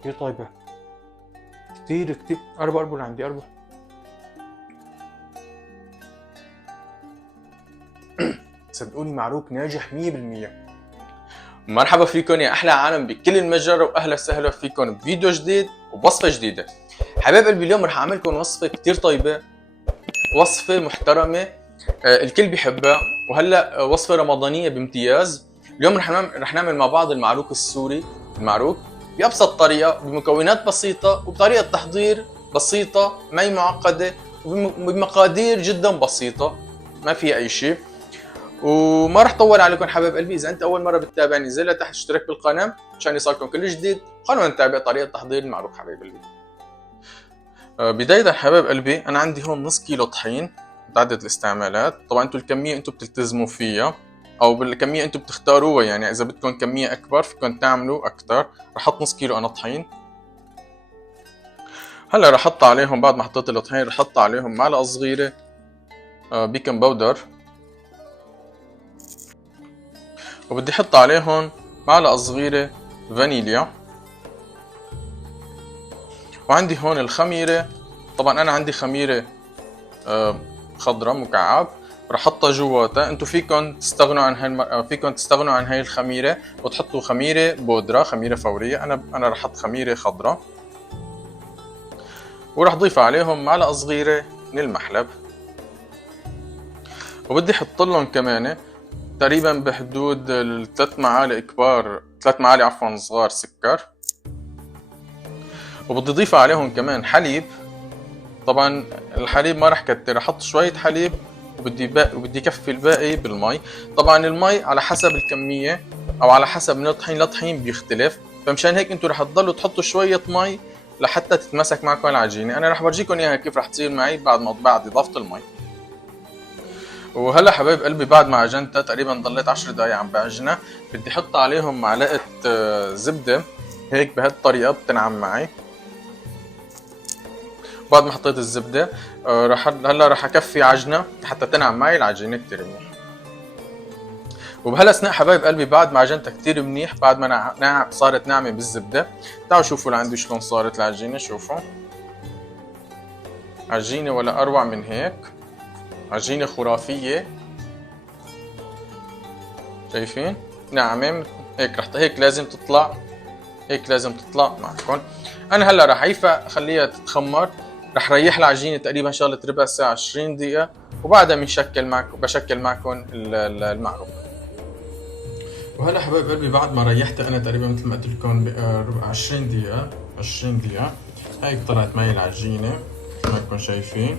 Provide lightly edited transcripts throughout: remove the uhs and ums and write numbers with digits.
كتير طيبة، كتير كتير. قربوا اللي عندي، قربوا. صدقوني معروك ناجح 100%. مرحبا فيكم يا احلى عالم بكل المجرة، واهلا وسهلا فيكم بفيديو جديد ووصفة جديدة. حبايب قلبي، اليوم رح اعمل لكم وصفة كتير طيبة، وصفة محترمة، الكل بيحبها، وهلا وصفة رمضانية بامتياز. اليوم رح نعمل مع بعض المعروك السوري. المعروك بأبسط طريقة، بمكونات بسيطة وبطريقة تحضير بسيطة، ما هي معقدة، وبمقادير جدا بسيطة، ما فيها أي شيء. وما رح طول عليكم حبايب قلبي. إذا أنت أول مرة بتتابعني، نزل لتحت اشترك بالقناة عشان يصلكم كل جديد. خلونا نتابع طريقة تحضير المعروك حبايب قلبي. بداية حبايب قلبي، أنا عندي هون نص كيلو طحين متعدد الاستعمالات. طبعا انتم الكمية انتم بتلتزموا فيها، او بالكمية انتم بتختاروها، يعني اذا بدكم كمية اكبر فيكم تعملوا اكثر. رح احط نص كيلو انا طحين. هلا رح احط عليهم، بعد ما حطيت الطحين رح احط عليهم معلقة صغيرة بيكنج باودر، وبدي احط عليهم معلقة صغيرة فانيليا. وعندي هون الخميرة. طبعا انا عندي خميرة خضراء مكعب، رح احطها جواتها. انتم فيكم تستغنوا عن فيكم تستغنوا عن هاي الخميره وتحطوا خميره بودره، خميره فوريه. انا رح احط خميره خضراء. ورح اضيف عليهم معلقه صغيره من المحلب، وبدي احط لهم كمان تقريبا بحدود 3 معالق كبار، 3 معالق عفوا صغار سكر. وبدي اضيف عليهم كمان حليب. طبعا الحليب ما رح كتر، رح احط شويه حليب، وبدي كفي الباقي بالمي. طبعا المي على حسب الكميه او على حسب من طحين لطحين بيختلف، فمشان هيك انتم رح تضلوا تحطوا شويه مي لحتى تتماسك معكم العجينه. انا رح برجيكم اياها كيف رح تصير معي بعد اضافه المي. وهلا حبايب قلبي، بعد ما عجنتها تقريبا ضليت 10 دقايق عم بعجنها، بدي احط عليهم معلقه زبده. هيك بهالطريقه بتنعم معي. بعد ما حطيت الزبده هلا رح اكفي عجنه حتى تنعم معي العجينه كتير منيح. وبهالاثناء حبايب قلبي، بعد ما عجنتها كتير منيح، بعد ما صارت ناعمه بالزبده، تعالوا شوفوا لعندي شلون صارت العجينه. شوفوا عجينه ولا اروع من هيك، عجينه خرافيه. شايفين ناعمه هيك؟ هيك لازم تطلع، هيك لازم تطلع معكم. انا هلا رح اخليها تتخمر. رح ريح العجينه تقريبا شغله ربع ساعه 20 دقيقه، وبعدها بشكل معكم المعروك. وهلا حبايب قلبي، بعد ما ريحتها انا تقريبا مثل ما قلت لكم 20 دقيقه، 20 دقيقه، هيك طلعت معي العجينه مثل ما انكم شايفين.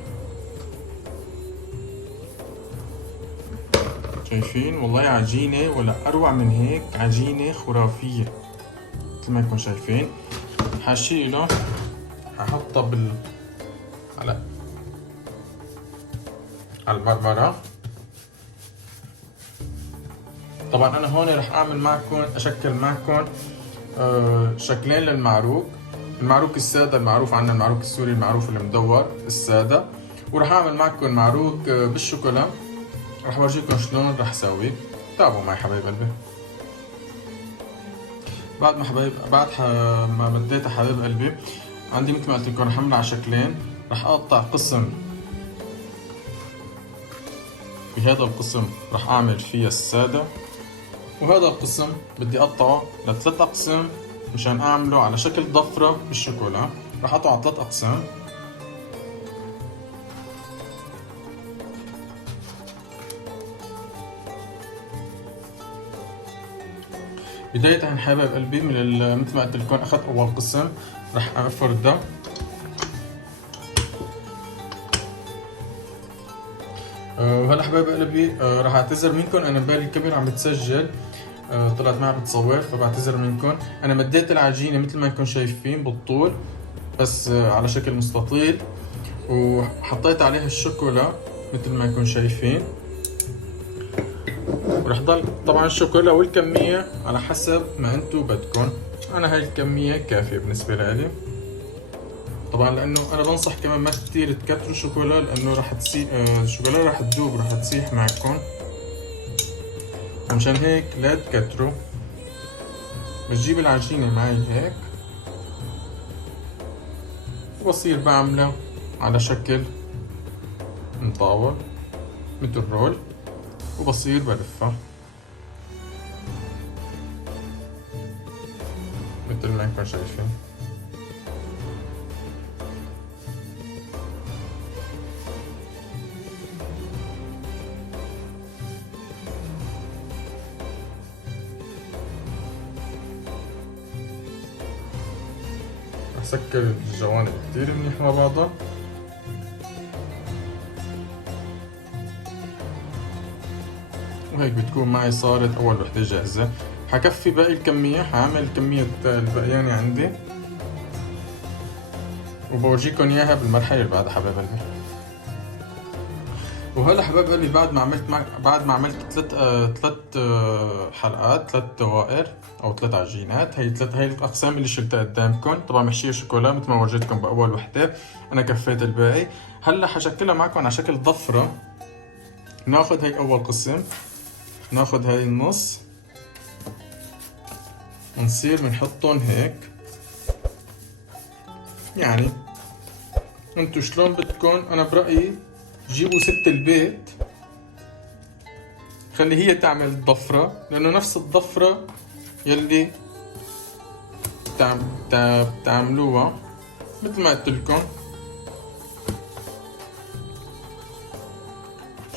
شايفين والله عجينه ولا اروع من هيك، عجينه خرافيه مثل ما انكم شايفين. حشيله، ححطها على البربرة. طبعا انا هون رح اعمل معكم، اشكل معكم شكلين للمعروك. المعروك السادة المعروف عنا، المعروك السوري المعروف المدور السادة، ورح اعمل معكم معروك بالشوكولا. رح ورجيكم شلون رح اسوي. تابعوا معي حبايب قلبي. بعد ما مديتها حبايب قلبي، عندي مثل ما قلت لكم رح اعمل على شكلين. رح اقطع قسم، بهذا القسم رح اعمل فيها السادة، وهذا القسم بدي اقطعه لثلاث اقسام مشان اعمله على شكل ضفرة بالشوكولا. رح اقطعه على 3 اقسام. بداية حبايب قلبي، مثل ما قلت لكم اخذت اول قسم رح افرده. وهلا حبايب قلبي رح اعتذر منكم، انا بالي الكاميرا عم بتسجل طلعت ما عم بتصور، فبعتذر منكم. انا مديت العجينه مثل ما انكم شايفين بالطول، بس على شكل مستطيل، وحطيت عليها الشوكولا مثل ما انكم شايفين. ورح ضل طبعا الشوكولا والكميه على حسب ما انتم بدكم. انا هاي الكميه كافيه بالنسبه لي. طبعا لانه انا بنصح كمان ما كثير تكتروا الشوكولا، لانه راح تسيح الشوكولا، راح تذوب، راح تسيح معكم. ومشان هيك لا تكتروا. بتجيب العجينة معي هيك، وبصير بعمله على شكل مطاول مثل رول، وبصير بلفها مثل ما انكم شايفين. رح سكر الجوانب كتير منيح مع بعضها. وهيك بتكون معي صارت اول وحدة جاهزة. حكفي باقي الكمية، حعمل كمية البقيانة عندي وبورجيكم اياها بالمرحلة اللي بعدها حبايب قلبي. وهلا حبايب قلبي بعد ما عملت ثلاث حلقات، ثلاث دوائر او ثلاث عجينات. هي الاقسام اللي شلتها قدامكم، طبعا محشية شوكولا مثل ما ورجيتكم باول وحدة. انا كفيت الباقي. هلا حشكلها معكم على شكل ضفرة. ناخذ هي اول قسم، ناخذ هاي النص ونصير بنحطهم هيك. يعني انتو شلون بدكم، انا برأيي جيبوا ست البيت خلي هي تعمل الضفرة، لانه نفس الضفرة يلي بتعملوها مثل ما قلت لكم.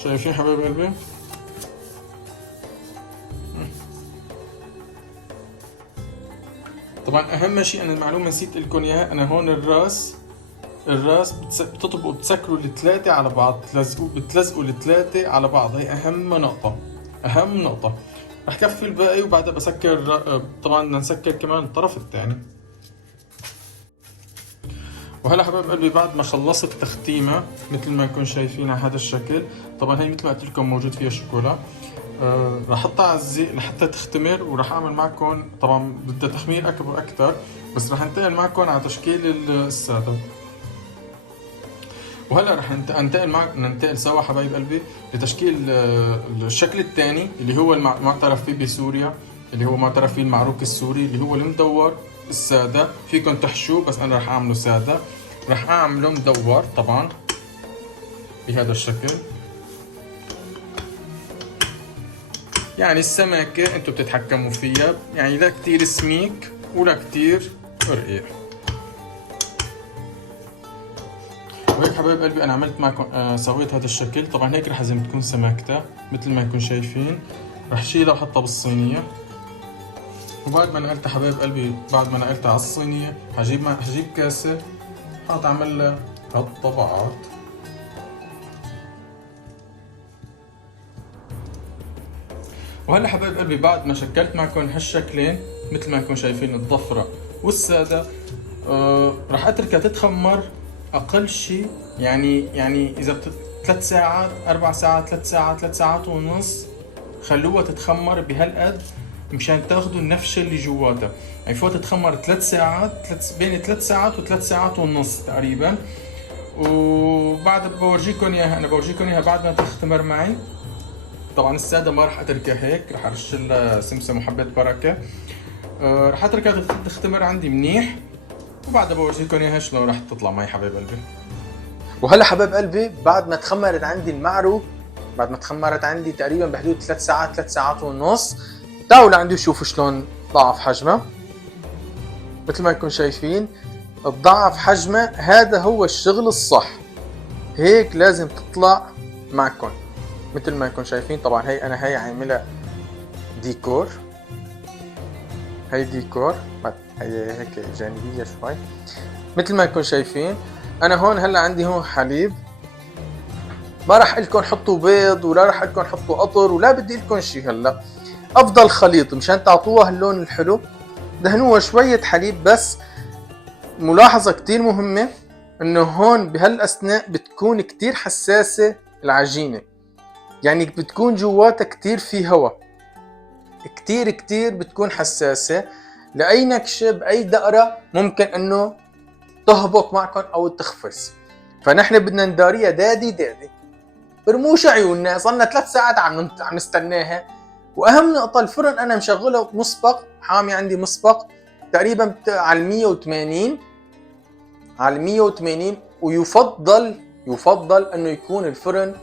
شايفين حبايب قلبي؟ طبعا اهم شيء انا المعلومة نسيت لكم اياها، انا هون الراس بتطبقوا بتسكروا الثلاثة على بعض، بتلزقوا الثلاثة على بعض. هي اهم نقطة. رح كفي الباقي وبعدها بسكر. طبعا بدنا نسكر كمان الطرف الثاني. وهلا حبايب قلبي بعد ما خلصت تختيمة مثل ما انكم شايفين على هذا الشكل. طبعا هي مثل ما قلت لكم موجود فيها شوكولا. رح احطها على الزيت لحتى تختمر، ورح اعمل معكم طبعا بدها تخمير اكثر، بس رح انتقل معكم على تشكيل السادة. وهلا رح ننتقل سوا حبايب قلبي لتشكيل الشكل الثاني اللي هو المعترف فيه بسوريا، اللي هو معترف فيه المعروك السوري، اللي هو المدور السادة. فيكم تحشوه بس انا رح اعمله سادة. رح اعمله مدور طبعا بهذا الشكل. يعني السمكة انتو بتتحكموا فيها، يعني لا كتير سميك ولا كتير رقيق. وهيك حبايب قلبي انا عملت معكم سويت هذا الشكل. طبعا هيك رح لازم تكون سماكتها مثل ما انكم شايفين. رح شيلها واحطها بالصينية. وبعد ما نقلتها حبايب قلبي، بعد ما نقلتها على الصينية هجيب كاسة حاط اعمل لها هالطبقات. وهلا حبايب قلبي بعد ما شكلت معكم هالشكلين مثل ما انكم شايفين الضفرة والسادة، رح اتركها تتخمر اقل شيء يعني اذا 3 ساعات 4 ساعات 3 ساعات ونص. خلوها تتخمر بهالقد مشان تاخذوا النفشه اللي جواتها. يعني فوق تتخمر 3 ساعات، بين 3 ساعات و3 ساعات ونص تقريبا. وبعد بورجيكم اياها، انا بورجيكم اياها بعد ما تختمر معي. طبعا الساده ما راح اتركها هيك، راح ارش لها سمسم وحبه بركه. راح اتركها تختمر عندي منيح، وبعدها بورجيكم اياها شلون راح تطلع معي حبايب قلبي. وهلا حبايب قلبي بعد ما تخمرت عندي المعروك، بعد ما تخمرت عندي تقريبا بحدود 3 ساعات 3 ساعات ونص، تعالوا لعندي وشوفوا شلون ضاعف حجمها. مثل ما انكم شايفين تضاعف حجمها، هذا هو الشغل الصح. هيك لازم تطلع معكم مثل ما انكم شايفين. طبعا هي عاملها ديكور، هي ديكور، هي هيك جانبية شوي مثل ما انكم شايفين. انا هون هلا عندي هون حليب، ما راح لكم حطوا بيض ولا راح لكم حطوا قطر ولا بدي لكم شيء. هلا افضل خليط مشان تعطوها اللون الحلو دهنوها شوية حليب بس. ملاحظة كتير مهمة انه هون بهالاثناء بتكون كتير حساسة العجينة، يعني بتكون جواتها كتير في هواء، كتير بتكون حساسة. لأي نكشة بأي دقرة ممكن انه تهبط معكم او تخفص. فنحن بدنا نداريها دادي برموش عيوننا. صلنا 3 ساعات عم نستناها. واهم نقطة الفرن انا مشغله مسبق، حامي عندي مسبق تقريبا على 180. على 180. ويفضل انه يكون الفرن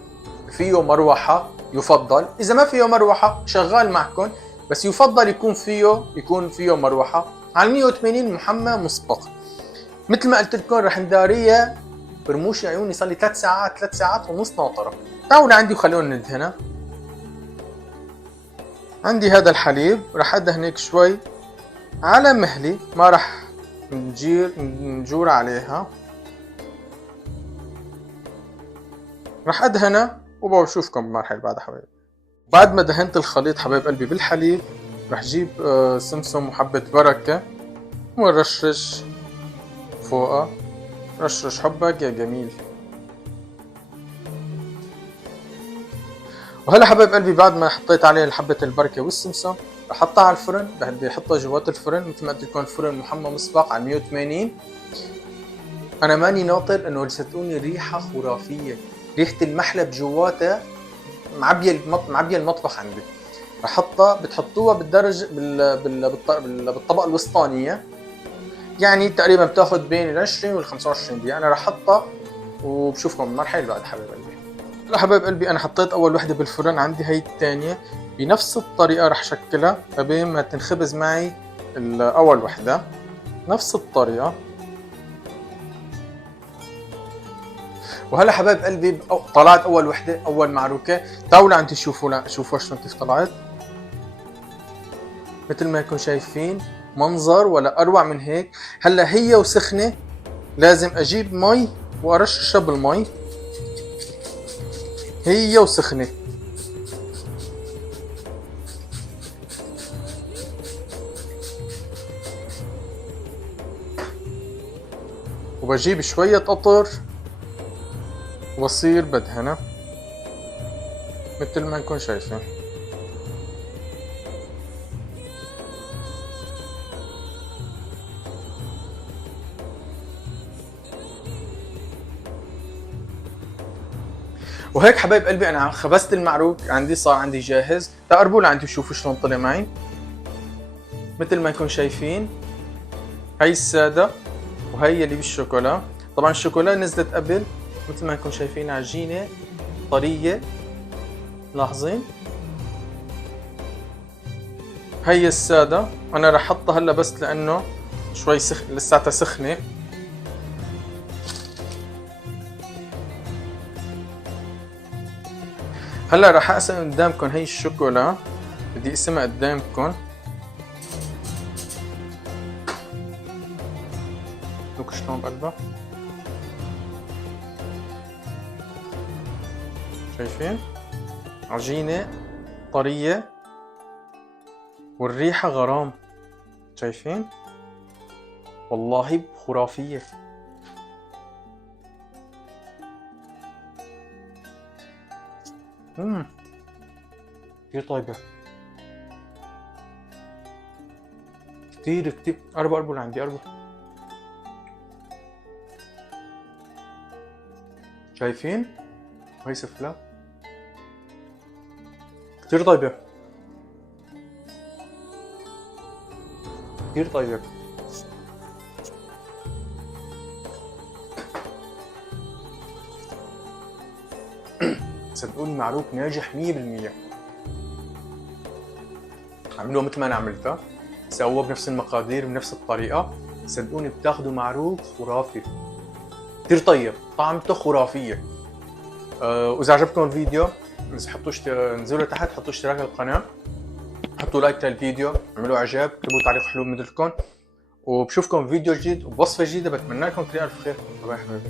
فيه مروحة. يفضل اذا ما فيه مروحة شغال معكم، بس يفضل يكون فيه مروحة على 180 محمى مسبق. مثل ما قلت لكم رح نداريها برموش عيوني صار لي 3 ساعات ونص ناطرة. تعالوا لعندي وخلونا ندهنها. عندي هذا الحليب رح ادهنك شوي على مهلي، ما رح نجور عليها. رح ادهنها وبشوفكم بمرحلة بعد حبايبي. بعد ما دهنت الخليط حبايب قلبي بالحليب رح جيب سمسم وحبة بركة ونرشش فوقها. رشش حبك يا جميل. وهلا حبايب قلبي بعد ما حطيت عليه حبة البركة والسمسم رح احطها على الفرن. بدي احطها جوات الفرن مثل ما قلت لكم الفرن محمى مسبق على 180. انا ماني ناطر انه صدقوني ريحة خرافية، ريحة المحلب جواتها معبية المطبخ عندي. رح احطها، بتحطوها بالدرج بالطبق الوسطانية، يعني تقريبا بتاخذ بين ال 20 وال 25 دقيقة. انا رح احطها وبشوفكم بمرحلة بعد حبايب قلبي. هلا حبايب قلبي انا حطيت اول وحدة بالفرن، عندي هي الثانية بنفس الطريقة رح شكلها لبين ما تنخبز معي اول وحدة نفس الطريقة. وهلا حبايب قلبي طلعت اول وحده، اول معروكه. تعالوا عندي شوفوا شلون كيف طلعت. مثل ما انكم شايفين منظر ولا اروع من هيك. هلا هي وسخنه لازم اجيب مي وارششها بالمي. هي وسخنه وبجيب شويه قطر وبصير بدهنها مثل ما انكم شايفين. وهيك حبايب قلبي انا خبزت المعروك عندي، صار عندي جاهز. تقربوا لعندي وشوفوا شلون طلع معي. مثل ما انكم شايفين هي الساده وهي اللي بالشوكولا. طبعا الشوكولا نزلت قبل. مثل ما انكم شايفين عجينه طريه، لاحظين. هي الساده انا رح احطها هلا بس لانه شوي لساتها سخنه. هلا رح اقسم قدامكم هي الشوكولا، بدي اقسمها قدامكم. شوفوا شلون بقلبها، شايفين عجينة طرية والريحة غرام. شايفين والله خرافية. كتير طيبة، كتير قربوا لعندي قربوا. شايفين هاي سفلة كتير طيبة، كتير طيبة. صدقوني معروك ناجح 100%. عملوها مثل ما انا عملتها، سووها بنفس المقادير بنفس الطريقة. صدقوني بتاخدوا معروك خرافي، كتير طيب، طعمته خرافية. واذا عجبكم الفيديو انزلوا تحت حطوا اشتراك للقناة، حطوا لايك للفيديو، اعملوا اعجاب، اكتبوا تعليق حلو مثلكم، وبشوفكم فيديو جديد وبوصفة جديدة. بتمنى لكم كل الف خير. باي حبايبي.